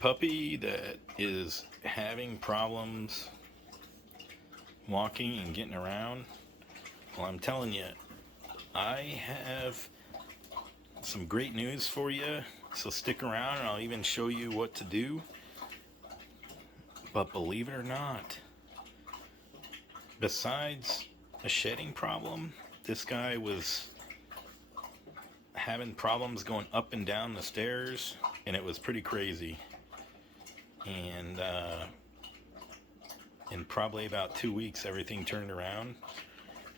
puppy that is having problems walking and getting around, well, I'm telling you, I have some great news for you. So stick around and I'll even show you what to do. But believe it or not, besides a shedding problem, this guy was having problems going up and down the stairs, and it was pretty crazy. And in probably about 2 weeks, everything turned around,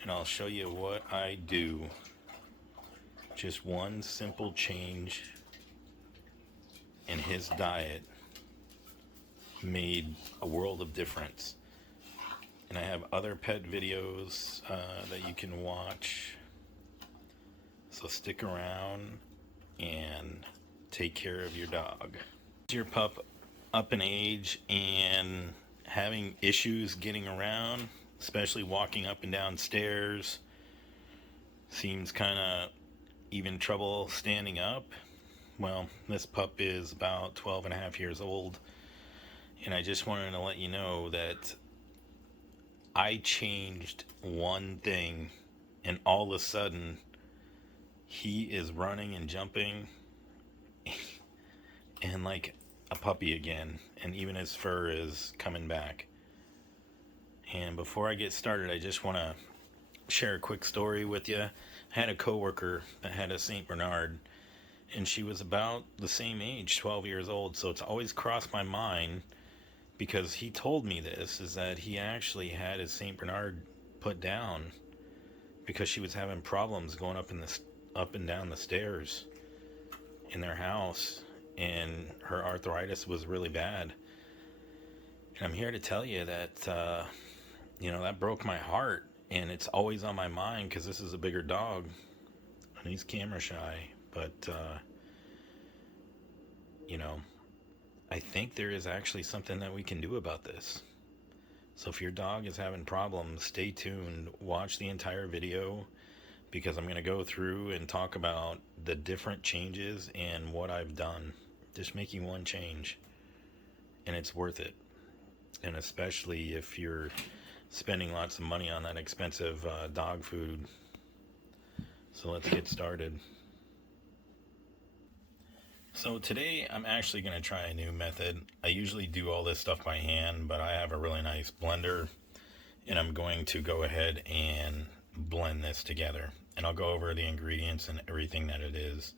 and I'll show you what I do. Just one simple change in his diet made a world of difference. And I have other pet videos that you can watch. So stick around and take care of your dog. Is your pup up in age and having issues getting around, especially walking up and down stairs? Seems kind of even trouble standing up? Well, this pup is about 12 and a half years old. And I just wanted to let you know that I changed one thing, and all of a sudden, he is running and jumping and like a puppy again, and even his fur is coming back. And before I get started, I just want to share a quick story with you. I had a coworker that had a Saint Bernard, and she was about the same age, 12 years old. So it's always crossed my mind, because he told me this, is that he actually had his Saint Bernard put down because she was having problems going up and down the stairs in their house, and her arthritis was really bad. And I'm here to tell you that that broke my heart, and it's always on my mind because this is a bigger dog and he's camera shy. But I think there is actually something that we can do about this. So if your dog is having problems, stay tuned, watch the entire video, because I'm going to go through and talk about the different changes and what I've done. Just making one change, and it's worth it. And especially if you're spending lots of money on that expensive dog food. So let's get started. So today I'm actually going to try a new method. I usually do all this stuff by hand, but I have a really nice blender, and I'm going to go ahead and blend this together. And I'll go over the ingredients and everything that it is.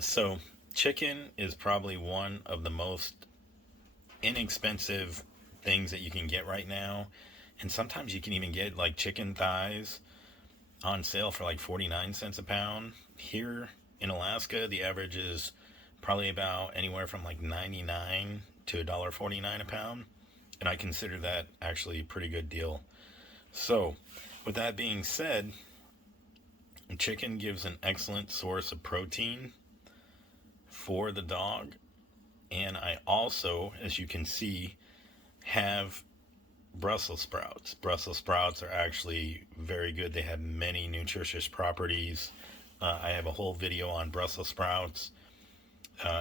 So chicken is probably one of the most inexpensive things that you can get right now. And sometimes you can even get like chicken thighs on sale for like 49 cents a pound. Here in Alaska, the average is probably about anywhere from like 99 to $1.49 a pound. And I consider that actually a pretty good deal. So with that being said, chicken gives an excellent source of protein for the dog. And I also, as you can see, have Brussels sprouts. Brussels sprouts are actually very good. They have many nutritious properties. I have a whole video on Brussels sprouts,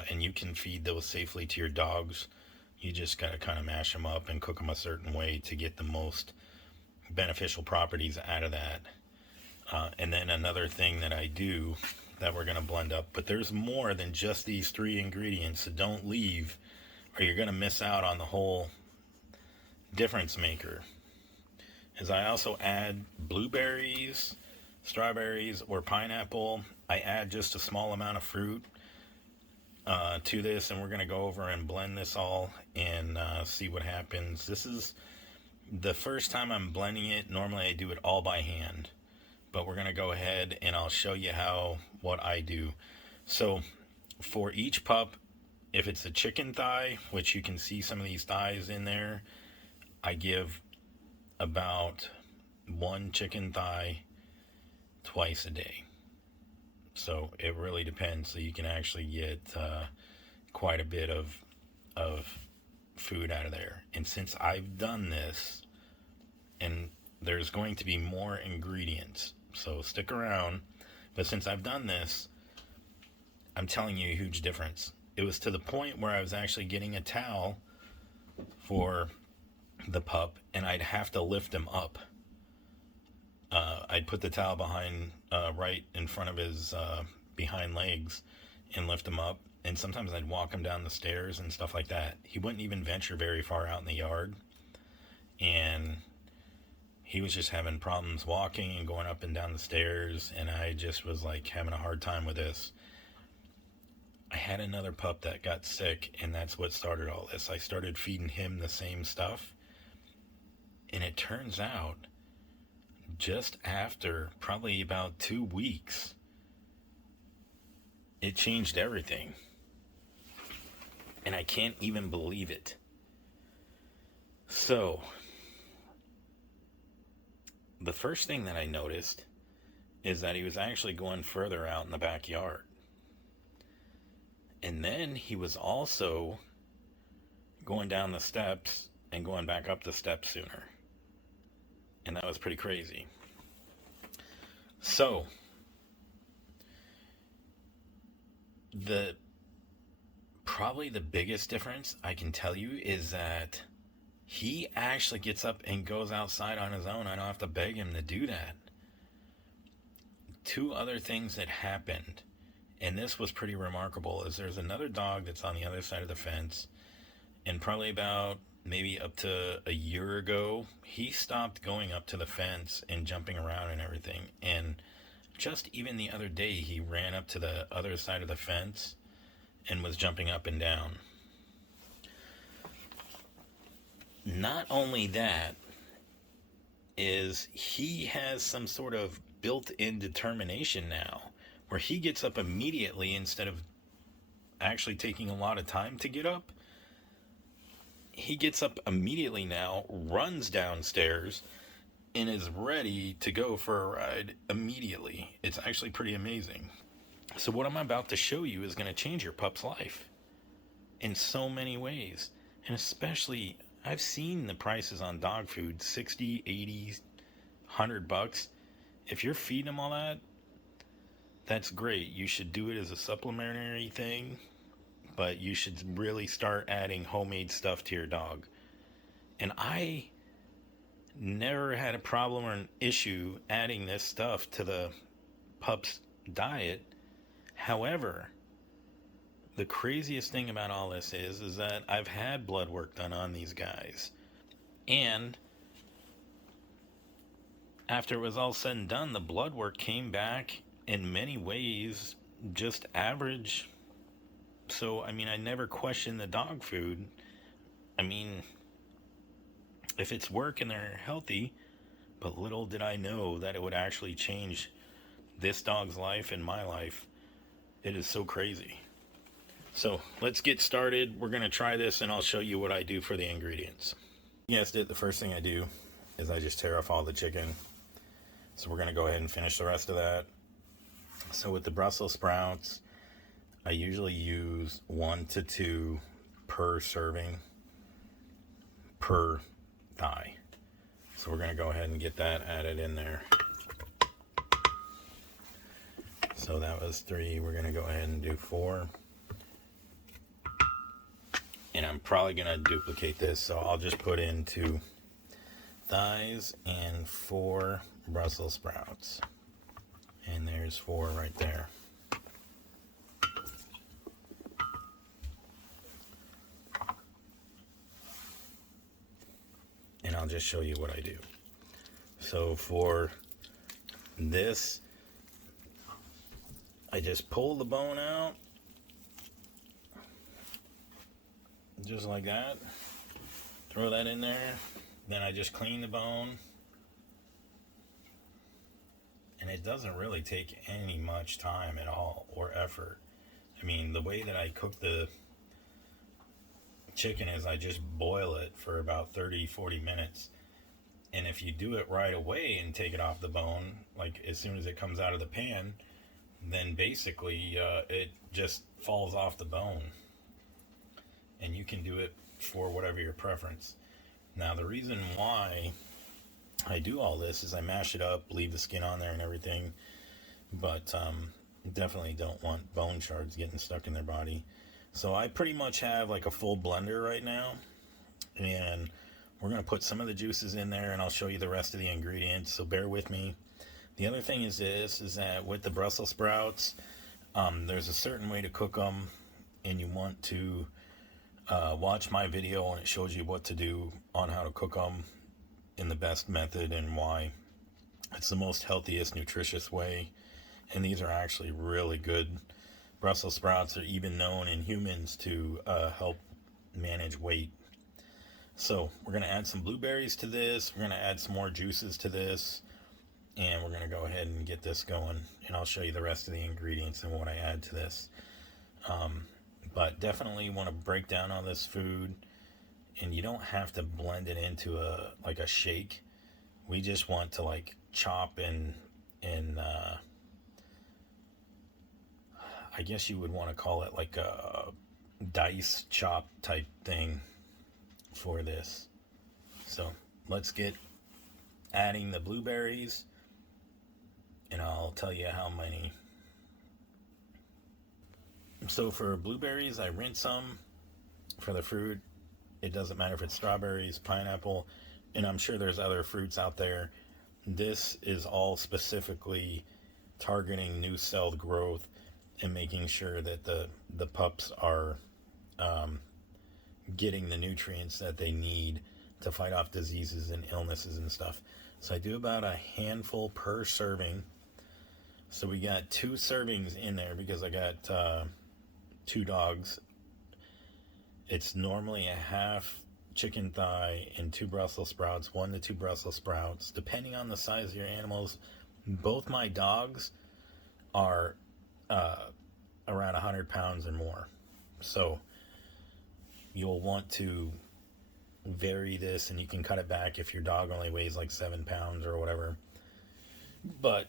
and you can feed those safely to your dogs. You just gotta kind of mash them up and cook them a certain way to get the most beneficial properties out of that. And then another thing that I do that we're gonna blend up, but there's more than just these three ingredients, so don't leave or you're gonna miss out on the whole difference maker. Is I also add blueberries, strawberries, or pineapple. I add just a small amount of fruit to this, and we're going to go over and blend this all and see what happens. This is the first time I'm blending it. Normally I do it all by hand, but we're going to go ahead and I'll show you what I do. So for each pup, if it's a chicken thigh, which you can see some of these thighs in there, I give about one chicken thigh twice a day. So it really depends. So you can actually get quite a bit of food out of there. And since I've done this, and there's going to be more ingredients, so stick around. But since I've done this, I'm telling you a huge difference. it was to the point where I was actually getting a towel for the pup, and I'd have to lift him up. I'd put the towel behind, right in front of his behind legs, and lift him up. And sometimes I'd walk him down the stairs and stuff like that. He wouldn't even venture very far out in the yard, and he was just having problems walking and going up and down the stairs, and I just was like having a hard time with this. I had another pup that got sick, and that's what started all this. I started feeding him the same stuff, and it turns out just after probably about 2 weeks, it changed everything. And I can't even believe it. So, the first thing that I noticed is that he was actually going further out in the backyard. And then he was also going down the steps and going back up the steps sooner. And that was pretty crazy. So, probably the biggest difference I can tell you is that he actually gets up and goes outside on his own. I don't have to beg him to do that. 2 other things that happened, and this was pretty remarkable, is there's another dog that's on the other side of the fence, and probably about maybe up to a year ago, he stopped going up to the fence and jumping around and everything. And just even the other day, he ran up to the other side of the fence and was jumping up and down. Not only that, is he has some sort of built-in determination now, where he gets up immediately instead of actually taking a lot of time to get up. He gets up immediately now, runs downstairs, and is ready to go for a ride immediately. It's actually pretty amazing. So what I'm about to show you is going to change your pup's life in so many ways. And especially, I've seen the prices on dog food, 60, 80, $100. If you're feeding them all that, that's great. You should do it as a supplementary thing, but you should really start adding homemade stuff to your dog. And I never had a problem or an issue adding this stuff to the pup's diet. However, the craziest thing about all this is that I've had blood work done on these guys. And after it was all said and done, the blood work came back in many ways just average. So, I mean, I never questioned the dog food. I mean, if it's working, they're healthy. But little did I know that it would actually change this dog's life and my life. It is so crazy. So, let's get started. We're going to try this, and I'll show you what I do for the ingredients. You guessed it, the first thing I do is I just tear off all the chicken. So we're going to go ahead and finish the rest of that. So with the Brussels sprouts, I usually use 1 to 2 per serving per thigh. So we're going to go ahead and get that added in there. So that was 3. We're going to go ahead and do 4. And I'm probably going to duplicate this, so I'll just put in 2 thighs and 4 Brussels sprouts. And there's 4 right there. And I'll just show you what I do. So for this, I just pull the bone out, just like that. Throw that in there. Then I just clean the bone. And it doesn't really take any much time at all or effort. I mean, the way that I cook the chicken is I just boil it for about 30-40 minutes. And if you do it right away and take it off the bone, like as soon as it comes out of the pan, then basically it just falls off the bone. And you can do it for whatever your preference. Now, the reason why I do all this is I mash it up, leave the skin on there and everything, but definitely don't want bone shards getting stuck in their body. So I pretty much have like a full blender right now, and we're going to put some of the juices in there, and I'll show you the rest of the ingredients, so bear with me. The other thing is this, is that with the Brussels sprouts, there's a certain way to cook them, and you want to watch my video, and it shows you what to do on how to cook them in the best method and why. It's the most healthiest, nutritious way, and these are actually really good. Brussels sprouts are even known in humans to help manage weight. So we're going to add some blueberries to this. We're going to add some more juices to this. And we're going to go ahead and get this going. And I'll show you the rest of the ingredients and what I add to this. But definitely want to break down all this food. And you don't have to blend it into a shake. We just want to like chop and I guess you would want to call it like a dice chop type thing for this. So let's get adding the blueberries, and I'll tell you how many. So for blueberries, I rinse them. For the fruit, it doesn't matter if it's strawberries, pineapple, and I'm sure there's other fruits out there. This is all specifically targeting new cell growth and making sure that the pups are getting the nutrients that they need to fight off diseases and illnesses and stuff. So I do about a handful per serving. So we got 2 servings in there because I got 2 dogs. It's normally a half chicken thigh and 2 Brussels sprouts, 1 to 2 Brussels sprouts, depending on the size of your animals. Both my dogs are around 100 pounds or more. So you'll want to vary this, and you can cut it back if your dog only weighs like 7 pounds or whatever. But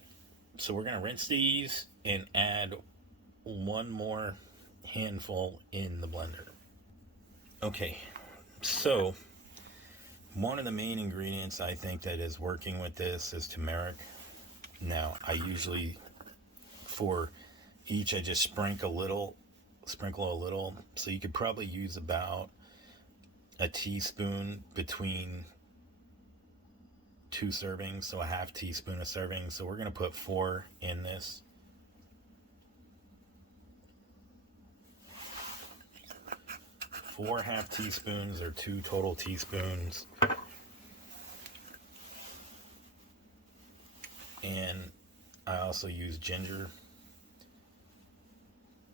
so we're going to rinse these and add 1 more handful in the blender. Okay, so one of the main ingredients I think that is working with this is turmeric. Now I usually, for each, I just sprinkle a little. So you could probably use about a teaspoon between 2 servings, so a half teaspoon a serving. So we're going to put 4 in this. Four half teaspoons or 2 total teaspoons. And I also use ginger.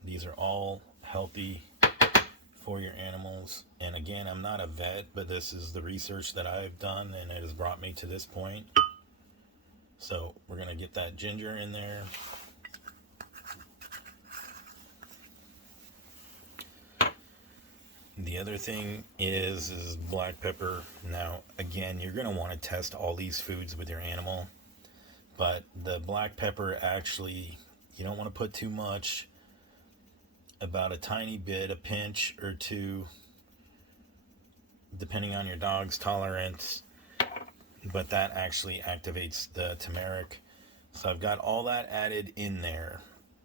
These are all healthy for your animals. And again, I'm not a vet, but this is the research that I've done, and it has brought me to this point. So we're going to get that ginger in there. The other thing is black pepper. Now, again, you're going to want to test all these foods with your animal. But the black pepper, actually, you don't want to put too much. About a tiny bit, a pinch or 2, depending on your dog's tolerance. But that actually activates the turmeric. So I've got all that added in there.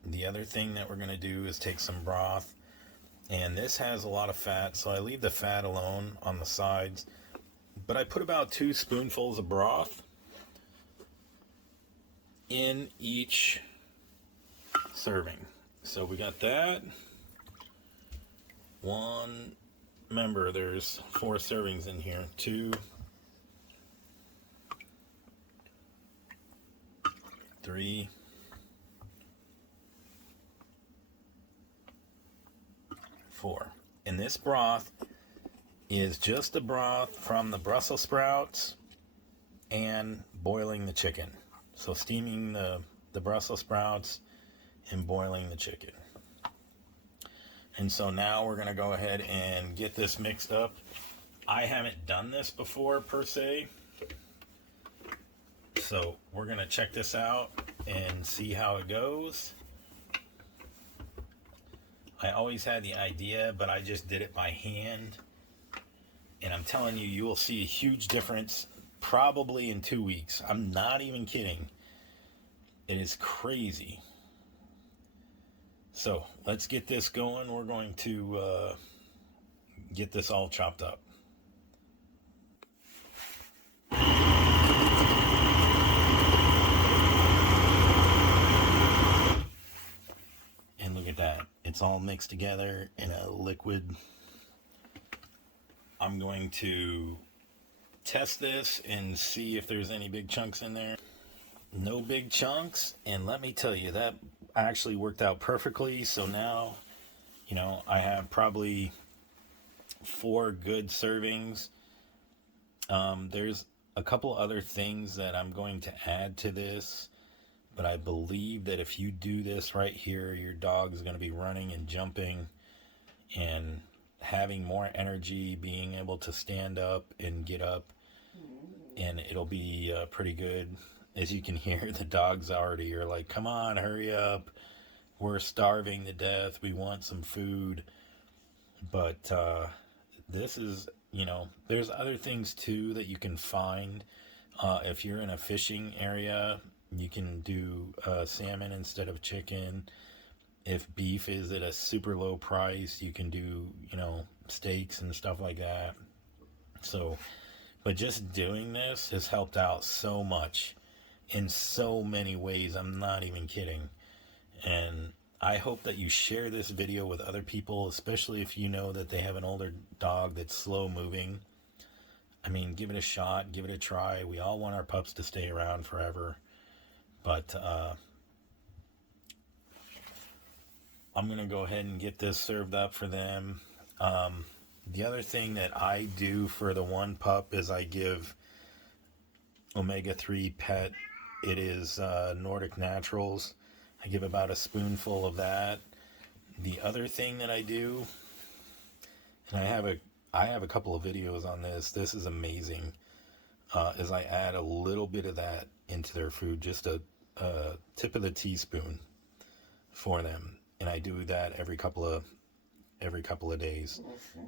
The other thing that we're going to do is take some broth. And this has a lot of fat, so I leave the fat alone on the sides. But I put about 2 spoonfuls of broth in each serving. So we got that. 1, remember there's 4 servings in here. 2, 3, 4. And this broth is just the broth from the Brussels sprouts and boiling the chicken. So steaming the Brussels sprouts and boiling the chicken. And so now we're going to go ahead and get this mixed up. I haven't done this before per se. So we're going to check this out and see how it goes. I always had the idea, but I just did it by hand. And I'm telling you, you will see a huge difference probably in 2 weeks. I'm not even kidding. It is crazy. So let's get this going. We're going to get this all chopped up. And look at that. It's all mixed together in a liquid. I'm going to test this and see if there's any big chunks in there. No big chunks, and let me tell you, that actually worked out perfectly. So now, you know, I have probably 4 good servings. There's a couple other things that I'm going to add to this, but I believe that if you do this right here, your dog is going to be running and jumping and having more energy, being able to stand up and get up, and it'll be pretty good. As you can hear, the dogs already are like, come on, hurry up. We're starving to death. We want some food. But this is, you know, there's other things too that you can find. If you're in a fishing area, you can do salmon instead of chicken. If beef is at a super low price, you can do, you know, steaks and stuff like that. So, but just doing this has helped out so much in so many ways. I'm not even kidding. And I hope that you share this video with other people, especially if you know that they have an older dog that's slow moving. I mean, give it a shot, give it a try. We all want our pups to stay around forever. But I'm going to go ahead and get this served up for them. The other thing that I do for the one pup is I give omega-3 pet. It is Nordic Naturals. I give about a spoonful of that. The other thing that I do, and I have a couple of videos on this. This is amazing. Is I add a little bit of that into their food, just a tip of the teaspoon for them, and I do that every couple of days.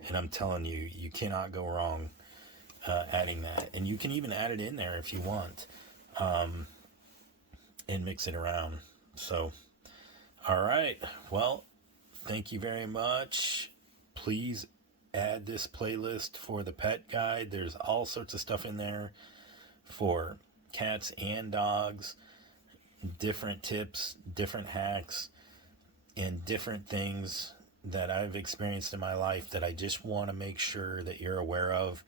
And I'm telling you, you cannot go wrong adding that, and you can even add it in there if you want, and mix it around. So, all right, well, thank you very much. Please add this playlist for the pet guide. There's all sorts of stuff in there for cats and dogs, different tips, different hacks, and different things that I've experienced in my life that I just want to make sure that you're aware of.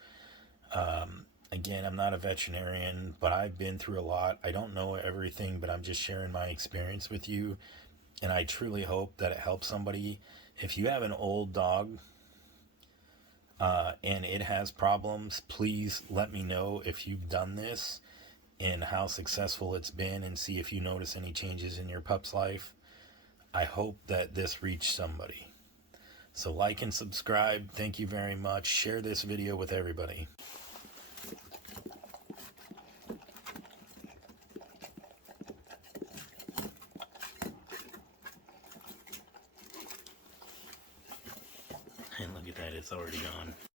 Again, I'm not a veterinarian, but I've been through a lot. I don't know everything, but I'm just sharing my experience with you, and I truly hope that it helps somebody. If you have an old dog and it has problems, please let me know if you've done this and how successful it's been, and see if you notice any changes in your pup's life. I hope that this reached somebody. So like and subscribe. Thank you very much. Share this video with everybody. And look at that, it's already gone.